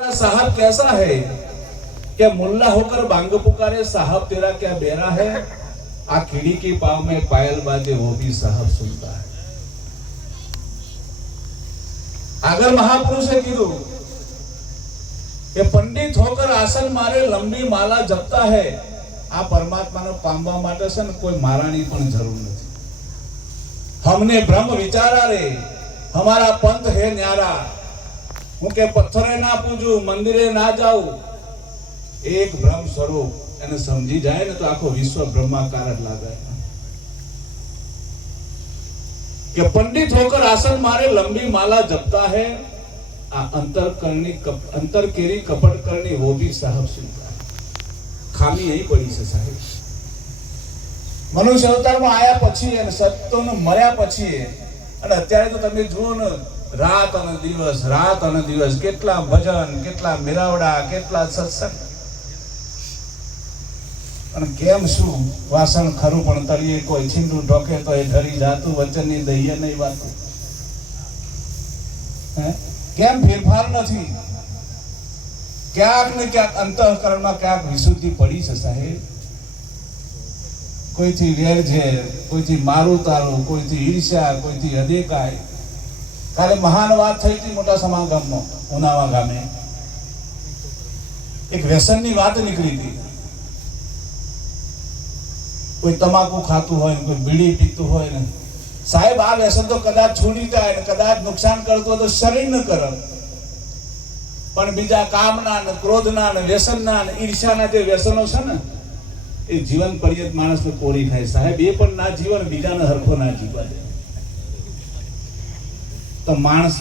साहब कैसा है क्या मुल्ला होकर बांग पुकारे साहब तेरा क्या बेरा है आ खिड़ी की पाव में पायल बाजे वो भी साहब सुनता है। अगर महापुरुष है कीधु ये पंडित होकर आसन मारे लंबी माला जपता है आ परमात्मा ने पामवा माटे से कोई मारानी पण जरूर नहीं। हमने ब्रह्म विचारा रे हमारा पंथ है न्यारा हूँ के पत्थरे ना पूजू मंदिरे ना जाऊ एक ब्रह्म स्वरूप એને સમજી જાય ને તો આખો વિશ્વ બ્રહ્માકાર જ લાગે કે पंडित होकर आसन मारे लंबी माला जपता है आ अंतर केरी कपट करनी वो भी साहब सुनता है। खामी यही पड़ी છે સાહેબ। મનુષ્ય અવતારમાં આયા પછી અને સત્યનો મર્યા પછી અને અત્યારે તો તમે જુઓ ને रात અને દિવસ કેટલા ભજન કેટલા મેરાવડા કેટલા સત્સંગ અને કેમ શું વાસણ ખરું પણ તળીએ કોઈ છીંડું ઢોકે તો એ ઢરી જાતું વચનની દઈએ નહીં વાતું કેમ ફેરફાર નથી ક્યાંક ને ક્યાંક અંતઃકરણમાં ક્યાંક વિશુદ્ધિ પડી છે સાહેબ। કોઈથી વેરઝેર કોઈથી મારું તારું કોઈથી ઈર્ષ્યા કોઈથી અદેકાય। કાલે મહાન વાત થઈ હતી મોટા સમાગમમાં ઉનાવા ગામે એક વ્યસનની વાત નીકળી હતી। કોઈ તમાકુ ખાતું હોય કોઈ બીડી પીતું હોય ને સાહેબ આ વ્યસન તો કદાચ છોડી જાય ને કદાચ નુકસાન કરતું હોય તો શરીર ન કરે પણ બીજા કામના ને ક્રોધના ને વ્યસનના ને ઈર્ષ્યાના જે વ્યસનો છે ને એ જીવન પર્યંત માણસને કોરી ખાય સાહેબ। એ પણ ના જીવન બીજાને હરખો ના જીવવા દે તો માણસ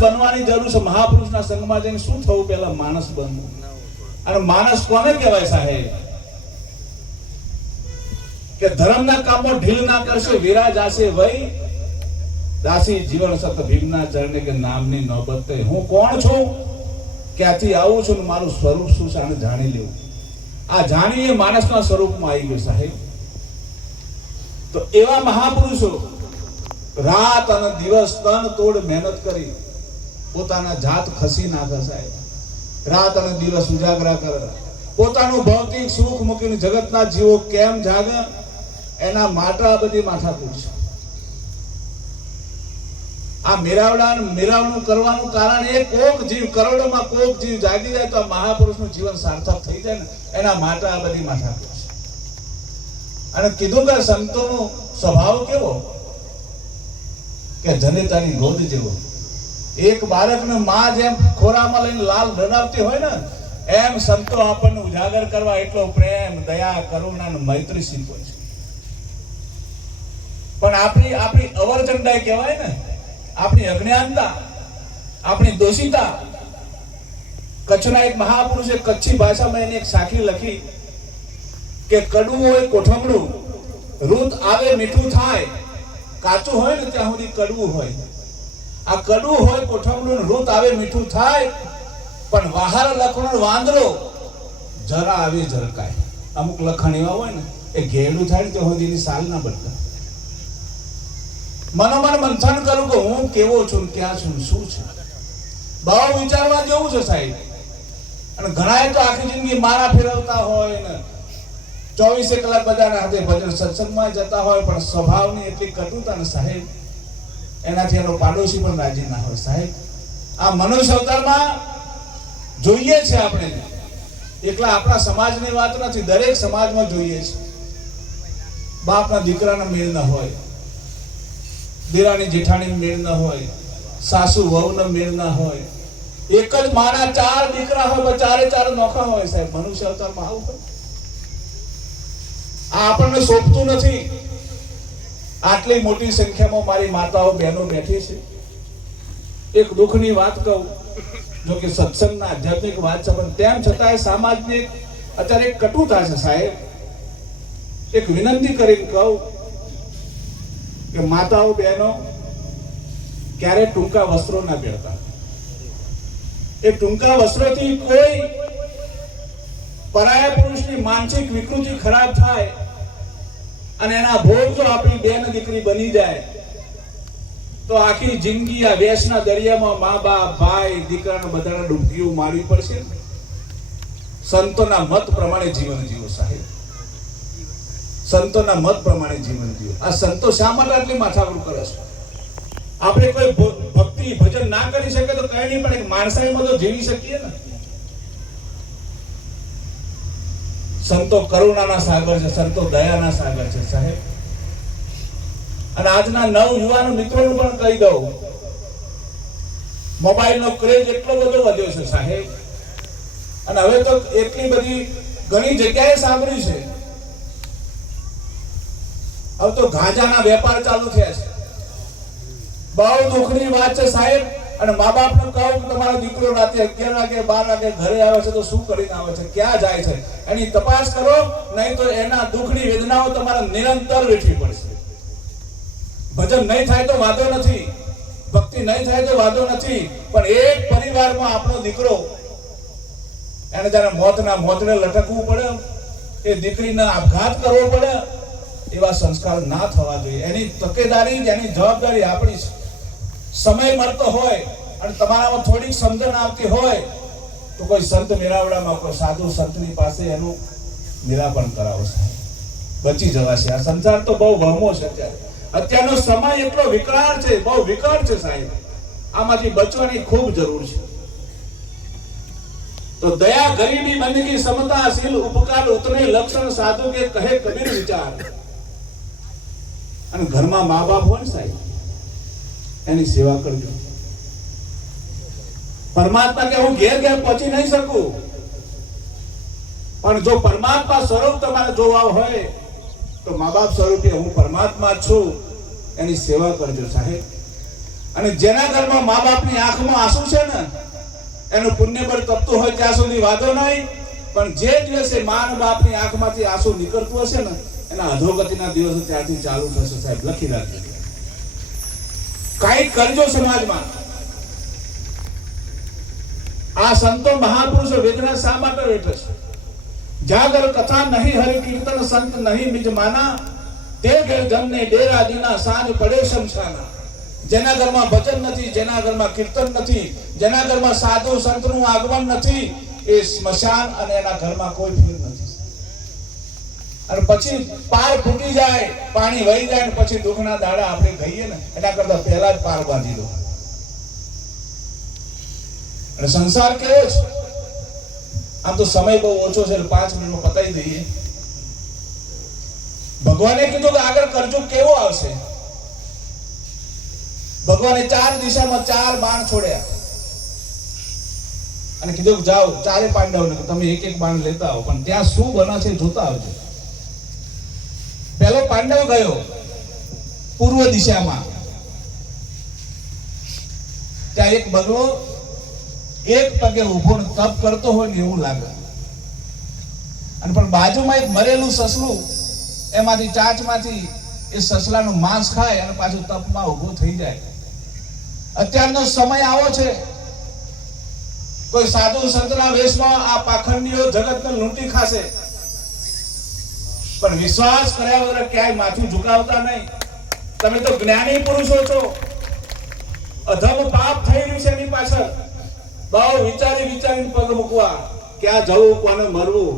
બનવાની જરૂર છે। મહાપુરુષના સંગમાં જઈને શું થવું પહેલા માણસ બનવું અને માણસ કોને કહેવાય સાહેબ કે ધર્મના કામમાં ઢીલ ના કરશે વીરા જાશે વઈ દાસી જીવન સત ભીમના ચરણે કે નામની નોબત હું કોણ છું ક્યાંથી આવું છું મારું સ્વરૂપ શું છે આને જાણી લેવું। આ જાણીએ માણસના સ્વરૂપમાં આવી ગયું સાહેબ। તો એવા મહાપુરુષો रात અને દિવસ તન તોડ મહેનત કરી પોતાના જાત ખસી નાખે સાહેબ। રાત અને દિવસ ઉજાગરા કરે પોતાનું ભૌતિક સુખ મૂકીને જગતના જીવો કેમ જાગે એના માટે આ બધી માથાકૂટ છે। આ મેરાવનું કરવાનું કારણ એ કોક જીવ કરોડોમાં કોક જીવ જાગી જાય તો આ મહાપુરુષનું જીવન સાર્થક થઈ જાય ને એના માટે આ બધી માથાકૂટ છે। અને કીધું કે સંતોનો સ્વભાવ કેવો કે જનેતાની ગોદ જેવો। એક બાળકને માં જેમ ખોરામાં લઈને લાલ રડાવતી હોય ને એમ સંતો આપણને ઉજાગર કરવા એટલો પ્રેમ દયા કરુણા અને મૈત્રી શીખવે છે। પણ આપણી અવરચંડાઈ કહેવાય ને આપણી અજ્ઞાનતા આપણી દોષિતા। કચ્છના એક મહાપુરુષે કચ્છી ભાષામાં એની એક સાખી લખી કે કડવું હોય કોઠમડું રૂત આવે મીઠું થાય કાચું હોય ને ત્યાં સુધી કડવું હોય। આ કડવું હોય કોઠમડું રૂત આવે મીઠું થાય પણ વાહાર લખણો વાંદરો જરા આવે ઝરકાય। અમુક લખણ એવા હોય ને એ ઘેડું થાય ને ત્યાં સુધી સાલ ના બદલાય। મનોમન મંથન કરું કે હું કેવો છું ક્યાં છું શું છે બહુ વિચારવા જેવું છે સાહેબ। અને ઘણા તો આખી જિંદગી મારા ફેરવતા હોય ને 24 કલાક બધાના હાથે ભજન સત્સંગમાં જતા હોય પણ સ્વભાવની એટલી કટુતા ને સાહેબ એનાથી એનો પાડોશી પણ રાજી ના હોય સાહેબ। આ મનુષ્ય અવતારમાં જોઈએ છે આપણે એકલા આપણા સમાજની વાત નથી દરેક સમાજમાં જોઈએ છે। બાપના દીકરાનો મેળ ન હોય દીરાની જેઠાણી મેળ ન હોય સાસુ વહુનો મેળ ન હોય એક જ માના ચાર દીકરા હોય ચારે ચાર નોખા હોય સાહેબ। મનુષ્ય અવતારમાં આવું હોય આ આપણને શોભતું નથી। આટલી મોટી સંખ્યામાં મારી માતાઓ બહેનો બેઠી છે। એક દુઃખની વાત કહું જો કે સત્સંગના આધ્યાત્મિક વાત છે પણ તેમ છતાં સામાજિક અત્યારે એક કટુતા છે સાહેબ। એક વિનંતી કરીને કહું કે માતાઓ બહેનો ક્યારે ટૂંકા વસ્ત્રો ના પહેરતા। એ ટૂંકા વસ્ત્રોથી કોઈ પરાયા પુરુષની માનસિક વિકૃતિ ખરાબ થાય અને એના ભોગ જો આપણી બેન દીકરી બની જાય તો આખી જિંદગી આ વેશના દરિયામાં મા બાપ ભાઈ દીકરાને બધાને ડૂબકીઓ મારવી પડશે. સંતોના મત પ્રમાણે જીવન જીવો સાહેબ, સંતોના મત પ્રમાણે જીવન જીવો. આ સંતો શા માટે આટલી માથાકૂટ કરે છે? આપણે કોઈ ભક્તિ ભજન ના કરી શકે તો કઈ નહીં, પણ એક માણસાઈમાં તો જીવી શકીએ ને. સંતો કરુણાના સાગર છે, સંતો દયાના સાગર છે સાહેબ. અને આજના નવ યુવાનો મિત્રોનું પણ કહી દઉં, મોબાઈલનો ક્રેઝ એટલો બધો વધ્યો છે સાહેબ. અને હવે તો એટલી બધી ઘણી જગ્યાએ સાંભળ્યું છે, હવે તો ગાંજાના વેપાર ચાલુ થયા છે. બહુ દુઃખની વાત છે સાહેબ. અને મા બાપને કહું કે તમારો દીકરો રાતે 11 વાગે 12 વાગે ઘરે આવે છે તો શું કરીને આવે છે, ક્યાં જાય છે, એની તપાસ કરો, નહીં તો એના દુઃખની વેદનાઓ તમારે નિરંતર વેઠવી પડશે. ભજન નહીં થાય તો વાંધો નથી, ભક્તિ નહીં થાય તો વાંધો નથી, પણ એક પરિવારમાં આપણો દીકરો એને જયારે મોતને લટકવું પડે, એ દીકરીને આપઘાત કરવો પડે, એવા સંસ્કાર ના થવા જોઈએ. એની તકેદારી, એની જવાબદારી આપણી છે. સમય મળતો હોય અને તમારામાં થોડીક સમજણ આવતી હોય તો કોઈ સંત મેળાવડામાં, કોઈ સાધુ સંતની પાસે એનું નિરાપણ કરાવો સાહેબ, બચી જવાશે. આ સંસાર તો બહુ વહમો છે અત્યારનો સમય એટલો વિકરાળ છે, બહુ વિકળ છે સાહેબ. આમાંથી બચવાની ખૂબ જરૂર છે. તો દયા, ગરીબી, બંદગી, સમતા, शील, उपकार, उतने लक्षण साधु के कहे कबीर विचार. અને ઘરમાં મા બાપ હોય ને સાહેબ, એની સેવા કરજો. પરમાત્મા કે હું ઘેર ઘેર પહોંચી નહીં શકું, પણ જો પરમાત્મા સ્વરૂપ તમારે જોવા હોય તો મા બાપ સ્વરૂપે હું પરમાત્મા છું, એની સેવા કરજો સાહેબ. અને જેના ઘરમાં મા બાપની આંખમાં આંસુ છે ને, એનું પુણ્ય બળ તપતું હોય ત્યાં સુધી વાંધો નહીં, પણ જે દિવસે મા અને બાપની આંખમાંથી આંસુ નીકળતું હશે ને, એના અધોગતિના દિવસો ત્યારથી ચાલુ થશે સાહેબ. લખી રાખજો. કઈ કરજો સમાજમાં. આ સંતો મહાપુરુષો વેદના શા માટે વેઠે છે? જાગર કથા નહીં, હરિ કીર્તન સંત નહીં નિજ માના, તે ઘેર જમને ડેરા દીના, સાંજ પડે શમશાના. જેના ઘરમાં ભજન નથી, જેના ઘરમાં કીર્તન નથી, જેના ઘરમાં સાધુ સંતનું આગમન નથી, એ સ્મશાન અને એના ઘરમાં કોઈ ફીર નથી. અને પછી પાર ફૂટી જાય, પાણી વહી જાય, ને પછી દુઃખના દાડા આપણે કહીએ ને, એના કરતા પહેલા જ પાર બાંધી દો. અને સંસાર કેવો છે? આમ તો સમય બહુ ઓછો છે, 5 મિનિટમાં પતાવી દઈએ. ભગવાને કીધું કે આગળ કરજો કેવો આવશે. ભગવાને 4 દિશામાં 4 બાણ છોડ્યા અને કીધું જાઓ 4 પાંડવોને તમે એક એક બાણ લેતા આવો, પણ ત્યાં શું બને છે જોતા આવજો. પહેલો પાંડવ ગયો પૂર્વ દિશામાં, ત્યાં એક બગલો એક પગે ઊભો તપ કરતો હોય ને એવું લાગે, અને પણ બાજુમાં એક મરેલું સસલું એમાંથી ચાંચમાંથી એ સસલાનું માંસ ખાય અને પાછું તપમાં ઊભો થઈ જાય. અત્યારનો સમય આવો છે, કોઈ સાધુ સંતના વેશમાં આ પાખંડીઓ જગતને લૂંટી ખાશે, પણ વિશ્વાસ કર્યા વગર ક્યાંય માથું ઝુકાવતા નહીં. તમે તો જ્ઞાની પુરુષો છો, અધમ પાપ થઈ રહ્યું છે એની પાછળ બહુ વિચારીને પગ મૂકવા, ક્યાં જવું, કોને મરવું,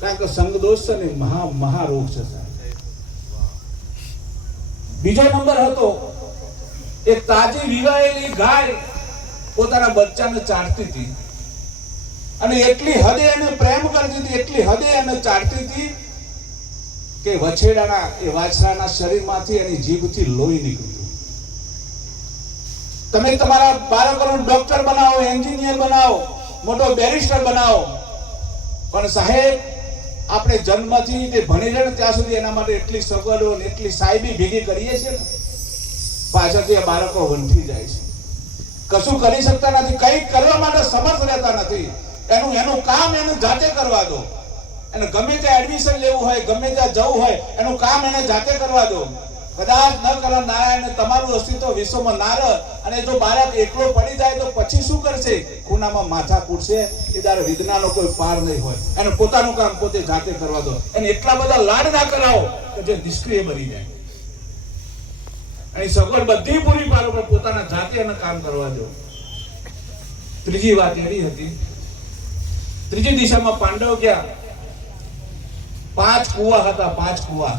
કારણ કે સંગ દોષ છે ને મહારોગ છે. બીજો નંબર હતો, એક તાજી વિવાહેલી ગાય પોતાના બચ્ચાને ચાટતી હતી, અને એટલી હદે એને પ્રેમ કરતી હતી, એટલી હદે એને ચાટતી હતી કે વછેડાના એ વાછરાના શરીરમાંથી એની જીભથી લોહી નીકળતું. તમે તમારા બાળકોને ડોક્ટર બનાવો, એન્જિનિયર બનાવો, મોટો બેરિસ્ટર બનાવો, પણ સાહેબ આપણે જન્મથી તે ભણી જાય ત્યાં સુધી એના માટે એટલી સગવડો ને એટલી સાહેબી ભેગી કરીએ છીએ ને, પાછળથી આ બાળકો વંઠી જાય છે, કશું કરી શકતા નથી, કંઈ કરવા માટે સમર્થ રહેતા નથી. એનું કામ એને જાતે કરવા દો. એને ગમે ત્યાં એડમિશન લેવું હોય, ગમે ત્યાં જવું હોય, એનું કામ એને જાતે કરવા દો. કદાચ ન કરવા નારાયણ તમારું અસ્તિત્વ વિશ્વમાં ના રહે, અને જો બાળક એકલો પડી જાય તો પછી શું કરશે? ખૂણામાં માથા કૂટશે. એ ત્યારે વિદ્યાનો કોઈ પાર નહીં હોય. એને પોતાનું કામ પોતે જાતે કરવા દો. એને એટલા બધા લાડ ના કરાવો કે જે નિષ્ક્રિય બની જાય. અને સગવડ બધી પૂરી પાડો, પણ પોતાના જાતે એને કામ કરવા દો. ત્રીજી વાત એવી હતી, ત્રીજી દિશામાં પાંડવ ગયા, 5 કુવા હતા, 5 કુવા,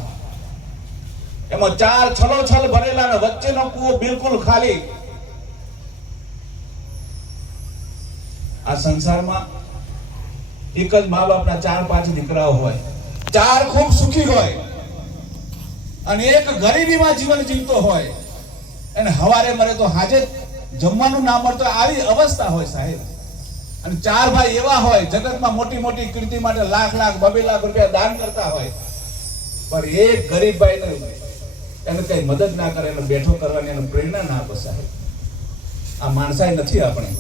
એમાં 4 છલોછલ ભરેલા અને વચ્ચેનો કુવો બિલકુલ ખાલી. આ સંસારમાં એક જ મા બાપના 4-5 દીકરાઓ હોય, 4 ખૂબ સુખી હોય અને એક ગરીબીમાં જીવન જીવતો હોય, અને હવારે મરે તો હાજે જમવાનું ના મળતો, આવી અવસ્થા હોય સાહેબ. અને 4 ભાઈ એવા હોય જગતમાં મોટી મોટી કીર્તિ માટે લાખ 2 લાખ રૂપિયા દાન કરતા હોય, પણ એક ગરીબ ભાઈને એને કઈ મદદ ના કરે, એને બેઠો કરવાની એને પ્રેરણા ના આપે સાહેબ. આ માણસાઈ નથી આપણે.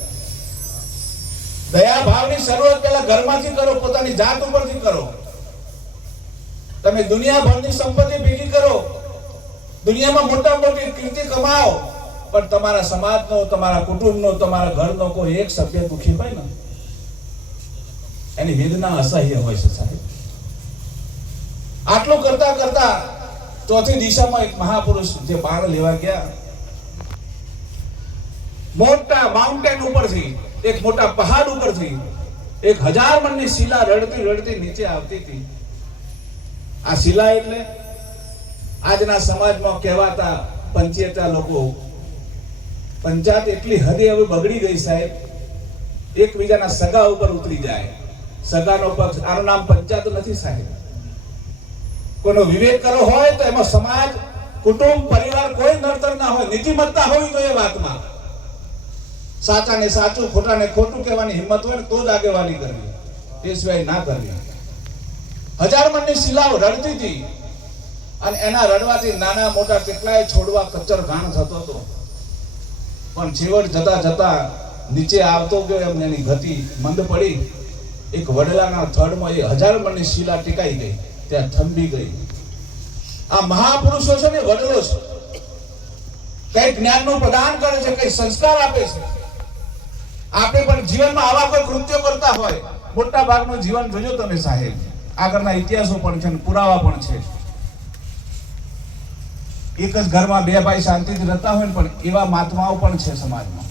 દયા ભાવની શરૂઆત પહેલા ઘરમાંથી કરો, પોતાની જાત ઉપરથી કરો. તમે દુનિયાભરની સંપત્તિ ભેગી કરો, દુનિયામાં મોટા મોટી કીર્તિ કમાઓ, પણ તમારા સમાજનો, તમારા કુટુંબનો, તમારા ઘરનો કોઈ એક સભ્ય દુખી હોય ને, એની વેદના અસહ્ય હોય છે સાહેબ. આટલું કરતા કરતા ચોથી દિશામાં એક મહાપુરુષ જે બાણ લેવા ગયા, મોટા માઉન્ટેન ઉપરથી, એક મોટા પહાડ ઉપરથી 1000 મણની શિલા રડતી રડતી નીચે આવતી હતી. આ શિલા એટલે આજના સમાજમાં કહેવાતા પંચાયતા લોકો. પંચાયત એટલી હદે હવે બગડી ગઈ સાહેબ, એકબીજાના સગા ઉપર ઉતરી જાય. સગાનો પક્ષ, આનું નામ પંચાયત નથી સાહેબ. કોઈનો વિવેક કરો હોય તો એમાં સમાજ, કુટુંબ, પરિવાર કોઈ નડતર ના હોય, નીતિમત્તા હોવી જોઈએ વાતમાં. સાચાને સાચું, ખોટાને ખોટું કહેવાની હિંમત હોય ને તો જ આગેવાની કરવી, તે સિવાય ના કરવી. 1000 મણની શિલાઓ રડતી હતી, અને એના રડવાથી નાના મોટા કેટલાય છોડવા કચ્ચર ઘાણ થતો હતો. પણ છેવટ જતા જતા નીચે આવતો ગયો, એમ એની ગતિ મંદ પડી. એક વડલાના થડમાં 1000 મણની શિલા ટીકાઈ ગઈ, ત્યાં થંભી ગઈ. આ મહાપુરુષો છે ને, વડલો છે, કઈ જ્ઞાનનું પ્રદાન કરે છે, કઈ સંસ્કાર આપે છે. આપણે પણ જીવનમાં આવા કોઈ કૃત્યો કરતા હોય, મોટા ભાગનું જીવન જોજો તમે સાહેબ, આગળના ઇતિહાસો પણ છે અને પુરાવા પણ છે. એક જ ઘરમાં 2 ભાઈ શાંતિથી રહેતા હોય, પણ એવા મહાત્માઓ પણ છે સમાજમાં.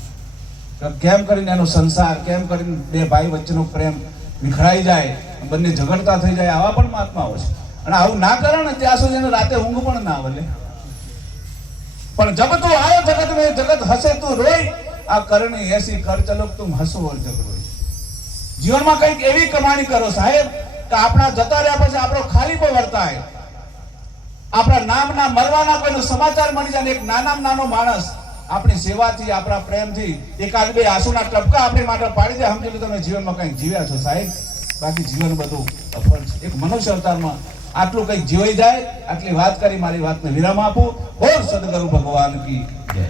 કેમ કરીને એનો સંસાર, કેમ કરીને 2 ભાઈ વચ્ચેનો પ્રેમ વિખરાઈ જાય, બંને ઝઘડતા થઈ જાય, આવા પણ મહાત્માઓ છે. અને આવું ના કરે ને ત્યાં સુધી એને રાતે ઊંઘ પણ ના આવે. પણ જબ તું આયો જગત મેં, જગત હસે તું રોઈ, આ કરણી એસી કર ચલો તુમ હસો ઓર જગ રોઈ. જીવનમાં કંઈક એવી કમાણી કરો સાહેબ કે આપણા જતા રહ્યા પછી આપણો ખાલી પણ વર્તાય, આપણા નામના મરવાના કોઈનો સમાચાર મળી જાય. એક નાનો માણસ આપણી સેવાથી, આપણા પ્રેમથી 1-2 આંસુના ટપકા આપણી માટે પાડી દે, સમજી લો તમે જીવનમાં કંઈક જીવ્યા છો સાહેબ. બાકી જીવન બધું અફળ છે. એક મનુષ્ય અવતારમાં આટલું કંઈક જીવાઈ જાય, આટલી વાત કરી મારી વાતને વિરામ આપું. બોલ સદગુરુ ભગવાન કી જય.